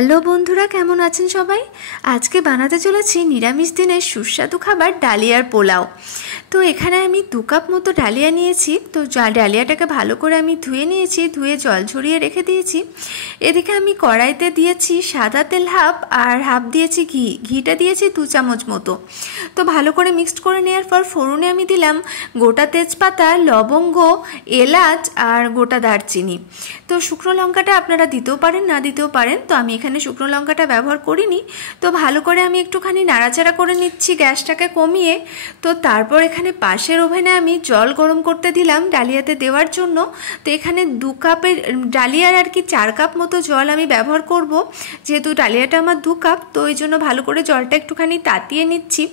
Hello বন্ধুরা, কেমন আছেন সবাই? আজকে বানাতে চলেছি নিরামিষ দিনের সুস্বাদু খাবার ডালিয়ার পোলাও। তো এখানে আমি 2 কাপ মতো ডালিয়া নিয়েছি। তো ডালিয়াটাকে ভালো করে আমি ধুয়ে নিয়েছি, ধুয়ে জল ঝরিয়ে রেখে দিয়েছি। এদিকে আমি কড়াইতে দিয়েছি সাদা তেল হাফ, আর হাফ দিয়েছি ঘিটা দিয়েছি 2 চামচ মতো। তো ভালো করে মিক্সড করে নেওয়ার পর ফোড়নে আমি দিলাম গোটা তেজপাতা, লবঙ্গ, এলাচ আর গোটা দারচিনি। তো শুকনো লঙ্কাটা আপনারা দিতেও পারেন, না দিতেও পারেন। তো আমি এখানে শুকনো লঙ্কাটা ব্যবহার করিনি। তো ভালো করে আমি একটুখানি নাড়াচাড়া করে নিচ্ছি গ্যাসটাকে কমিয়ে। তো তারপর এখানে পাশের ওভেনে আমি জল গরম করতে দিলাম ডালিয়াতে দেওয়ার জন্য। তো এখানে 2 কাপের ডালিয়ার আর কি 4 কাপ মতো জল আমি ব্যবহার করব, যেহেতু ডালিয়াটা আমার 2 কাপ। তো ওই জন্য ভালো করে জলটা একটুখানি তাতিয়ে নিচ্ছি।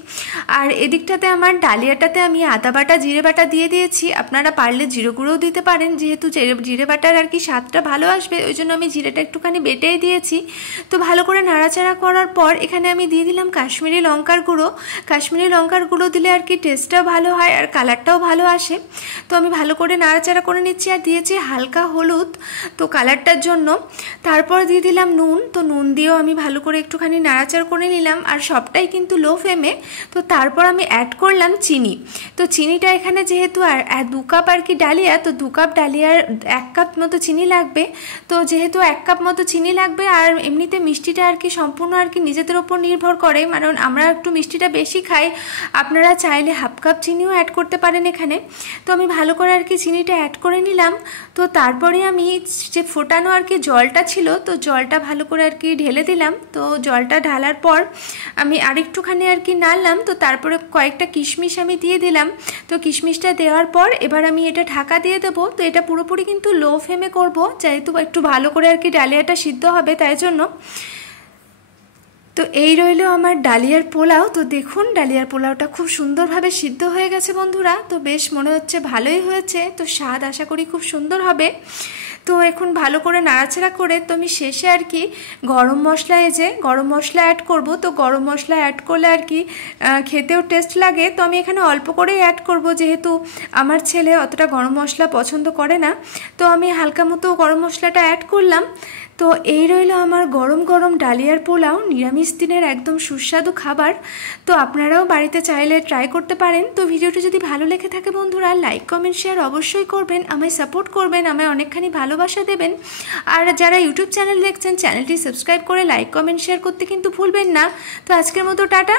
আর এদিকটাতে আমার ডালিয়াটাতে আমি আদা বাটা, জিরে বাটা দিয়ে দিয়েছি। আপনারা পারলে জিরে গুঁড়োও দিতে পারেন, যেহেতু জিরে বাটার আর কি স্বাদটা ভালো আসবে, ওই জন্য আমি জিরেটা একটুখানি বেটেই দিয়েছি। তো ভালো করে নাড়াচাড়া করার পর এখানে আমি দিয়ে দিলাম কাশ্মীরি লঙ্কার গুঁড়ো। কাশ্মীরি লঙ্কার গুঁড়ো দিলে আর কি টেস্টটাও ভালো হয় আর কালারটাও ভালো আসে। তো আমি ভালো করে নাড়াচাড়া করে নিচ্ছি, আর দিয়েছি হালকা হলুদ তো কালারটার জন্য। তারপর দিয়ে দিলাম নুন। তো নুন দিয়েও আমি ভালো করে একটুখানি নাড়াচাড়া করে নিলাম, আর সবটাই কিন্তু লো ফ্লেমে। তো তারপর আমি অ্যাড করলাম চিনি। তো চিনিটা এখানে যেহেতু 2 কাপ আর কি ডালিয়া, তো 2 কাপ ডালিয়ার 1 কাপ মতো চিনি লাগবে। তো যেহেতু 1 কাপ মতো চিনি লাগবে, আর এমনিতে মিষ্টিটা আর কি সম্পূর্ণ আর কি নিজেদের ওপর নির্ভর করে, কারণ আমরা একটু মিষ্টিটা বেশি খাই। আপনারা চাইলে হাফ কাপ চিনিও অ্যাড করতে পারেন এখানে। তো আমি ভালো করে আর কি চিনিটা অ্যাড করে নিলাম। তো তারপরে আমি যে ফোটানো আর কি জলটা ছিল, তো জলটা ভালো করে আর কি ঢেলে দিলাম। তো জলটা ঢালার পর আমি আরেকটুখানি আর কি নাড়লাম। তো তারপরে কয়েকটা কিশমিশ আমি দিয়ে দিলাম। তো কিশমিশটা দেওয়ার পর এবার আমি এটা ঢাকা দিয়ে দেবো। তো এটা পুরোপুরি কিন্তু লো ফ্লেমে করবো, যেহেতু একটু ভালো করে আর কি ডালিয়াটা সিদ্ধ হবে, তাই জন্য। তো এই রইল আমার ডালিয়ার পোলাও। তো দেখুন ডালিয়ার পোলাওটা খুব সুন্দরভাবে সিদ্ধ হয়ে গেছে বন্ধুরা। তো বেশ মনে হচ্ছে ভালোই হয়েছে। তো স্বাদ আশা করি খুব সুন্দর হবে। তো এখন ভালো করে নাড়াচাড়া করে তো আমি শেষে আর কি গরম মশলা অ্যাড করব। তো গরম মশলা অ্যাড করলে আর কি খেতেও টেস্ট লাগে। তো আমি এখানে অল্প করেই অ্যাড করব, যেহেতু আমার ছেলে অতটা গরম মশলা পছন্দ করে না। তো আমি হালকা মতো গরম মশলাটা অ্যাড করলাম। তো এই রইল আমার গরম গরম ডালিয়ার পোলাও, নিরামিষ দিনের একদম সুস্বাদু খাবার। তো আপনারাও বাড়িতে চাইলে ট্রাই করতে পারেন। তো ভিডিওটি যদি ভালো লেগে থাকে বন্ধুরা, লাইক কমেন্ট শেয়ার অবশ্যই করবেন, আমায় সাপোর্ট করবেন, আমায় অনেকখানি ভালোবাসা দেবেন। আর যারা ইউটিউব চ্যানেল দেখছেন, চ্যানেলটি সাবস্ক্রাইব করে লাইক কমেন্ট শেয়ার করতে কিন্তু ভুলবেন না। তো আজকের মতো টাটা।